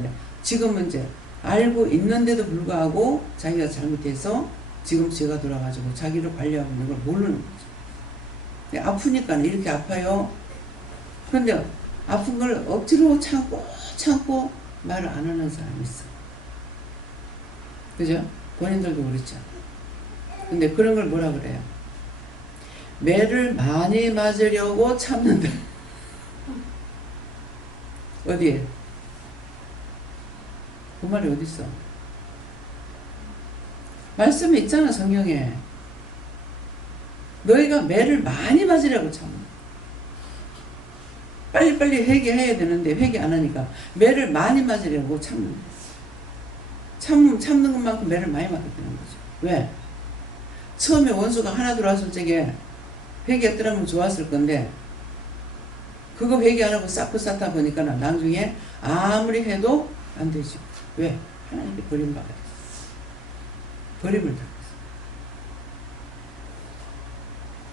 지금은 이제 알고 있는데도 불구하고 자기가 잘못해서 지금 죄가 돌아가지고 자기를 관리하고 있는 걸 모르는 거죠. 아프니까 이렇게 아파요. 그런데 아픈 걸 억지로 참고 말을 안 하는 사람이 있어. 그죠? 본인들도 그렇죠. 근데 그런 걸 뭐라 그래요? 매를 많이 맞으려고 참는다. 어디에? 그 말이 어디 있어? 말씀에 있잖아, 성경에. 너희가 매를 많이 맞으려고 참는. 빨리빨리 회개해야 되는데 회개 안 하니까 매를 많이 맞으려고 참는. 참는 것만큼 매를 많이 맞게 되는 거죠. 왜? 처음에 원수가 하나 들어왔을 적에 회개했더라면 좋았을 건데 그거 회개 안 하고 쌓고 쌓다 보니까 나중에 아무리 해도 안 되지. 왜? 하나님께 버림받아. 버림을 당했어.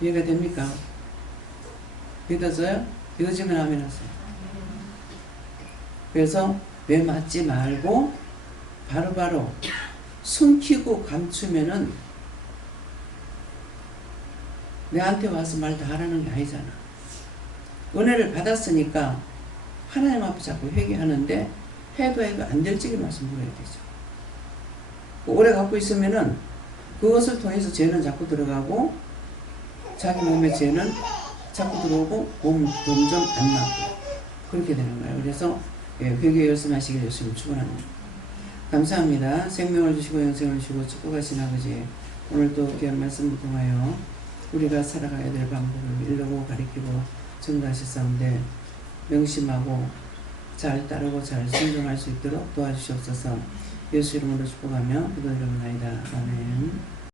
이해가 됩니까? 믿어져요? 믿어지면 아멘 하세요. 그래서 왜 맞지 말고 바로바로 숨기고 감추면은 내한테 와서 말 다 하라는 게 아니잖아. 은혜를 받았으니까 하나님 앞에 자꾸 회개하는데 해도 안 될 적에 말씀 물어야 되죠. 오래 갖고 있으면은 그것을 통해서 죄는 자꾸 들어가고 자기 몸의 죄는 자꾸 들어오고 몸 점점 안 나고 그렇게 되는 거예요. 그래서 회개 열심하시길 열심히 축원합니다. 감사합니다. 생명을 주시고 영생을 주시고 축복하신 아버지, 오늘도 귀한 말씀을 통하여 우리가 살아가야 될 방법을 일러고 가리키고 전가하셨사온데 명심하고 잘 따르고 잘 순종할 수 있도록 도와주시옵소서. 예수 이름으로 축복하며 기도드립니다. 아멘.